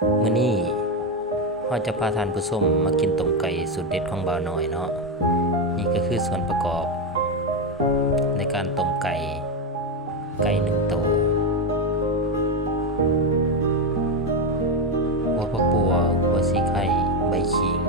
มื่อนี้พ่อจะพาทานผู้ส้มมากินต้มไก่สุดเด็ดของบ่าวน่อยเนาะนี่ก็คือส่วนประกอบ ในการต้มไก่ ไก่หนึ่งตัวหัวปักบัวหัวสีไข่ใบขิง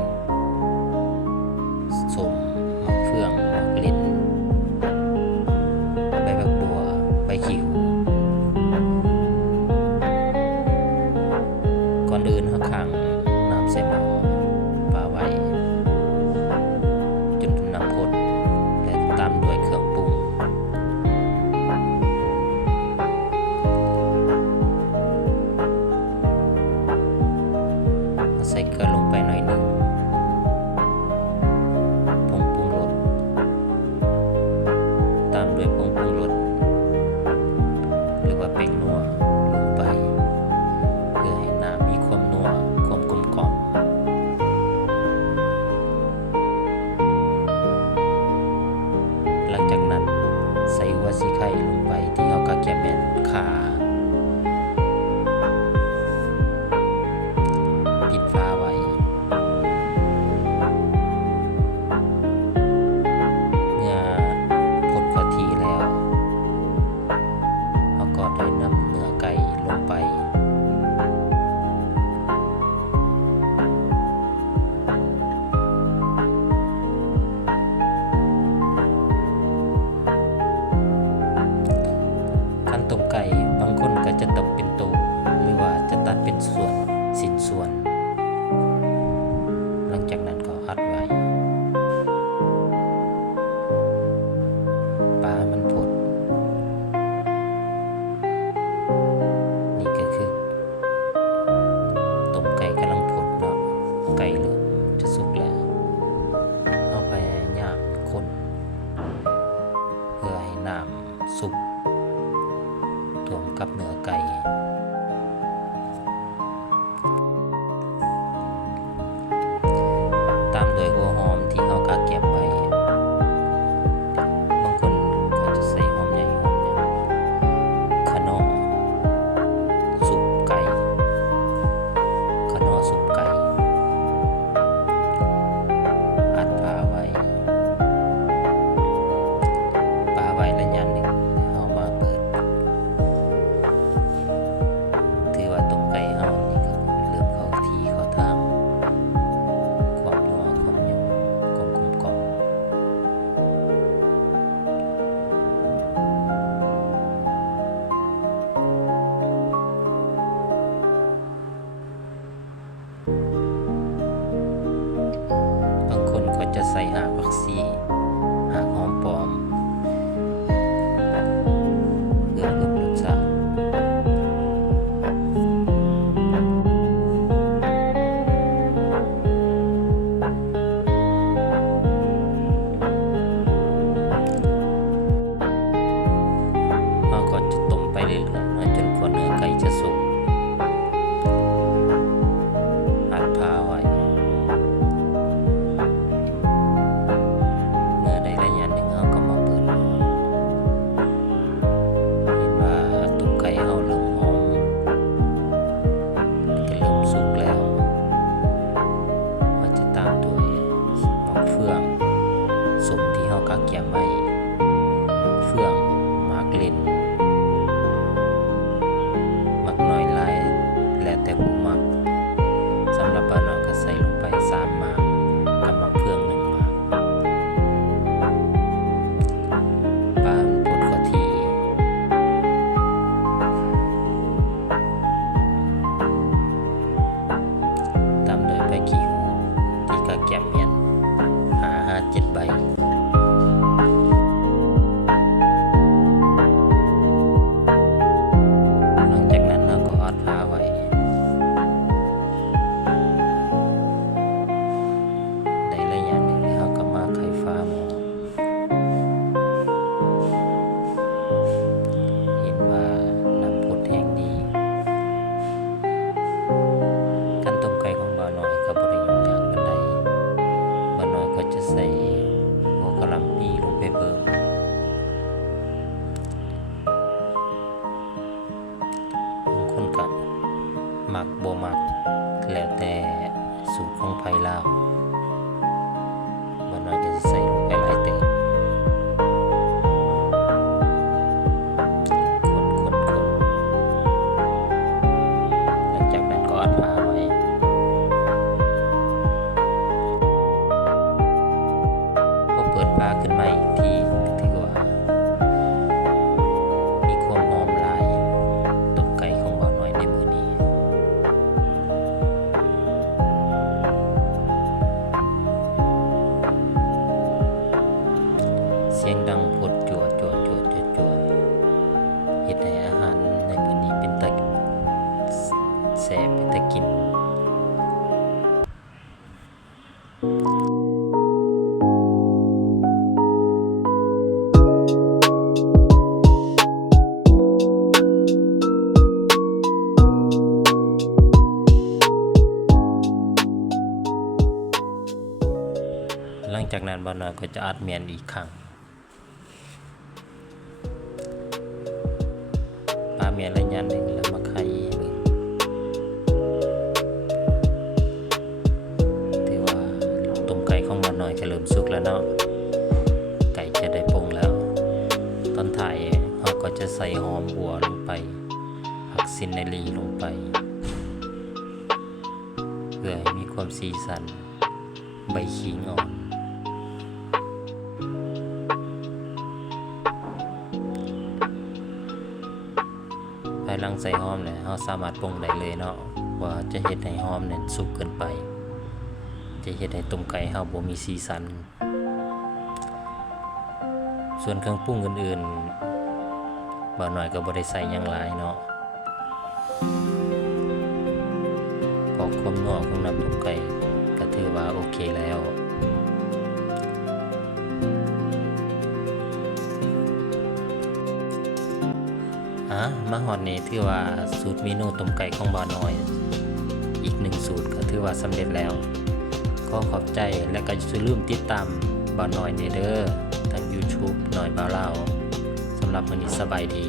Tuhan. melukai 担待过吼，我们提 ใส่หากผักซี่หากหอมปลอม แต่กูมักสำหรับป้าน่อยก็ใส่ลงไปสามมา มักบ่มัก แล้วแต่สูตรของไผลาวบ่น้อยก็สิใส่ลงไปหลายเติบคนคนคนหลังจากนั้นก็อัดผ้าไว้พอเปิดผ้าขึ้นมาอีกที ดังพดจวดจวดจวดจวดจวดเฮ็ดให้อาหารในมื้อนี้เป็นตะแซ่บเป็นตะกินหลังจากนั้นบ่าวน้อยก็จะอัดเมียนอีกครั้งามียนระยะหนึ่งแล้วมาไข่เบิ่งถือว่าต้มไก่เของบ่าวน้อยก็เริ่มสุกแล้วเนาะไก่จะได้ปรุงแล้วตอนถ่ายเราก็จะใส่หอมบัวลงไปผักซินเนรีลงไปเพื่อให้มีความสีสัน ใบขิงอ่อน ใส่หอมเนี่ยเราสามารถปรุงได้เลยเนาะว่าจะเฮ็ดให้หอมเนี่ยสุกเกินไป จะเฮ็ดให้ต้มไก่เฮาบ่มีสีสัน ส่วนเครื่องปรุงอื่นๆบ่าวน้อยก็บ่ได้ใส่ยังหลายเนาะพอความนัวของน้ำต้มไก่ก็ถือว่าโอเคแล้ว มาฮอดนี้ถือว่าสูตรเมนูต้มไก่ของบ่าวน้อย อีกหนึ่งสูตรก็ถือว่าสำเร็จแล้วขอขอบใจและก็อย่าลืมติดตามบ่าวน้อยในเดอร์ทาง YouTube หน่อยบ่าวเล่าสำหรับวันนี้สบายดี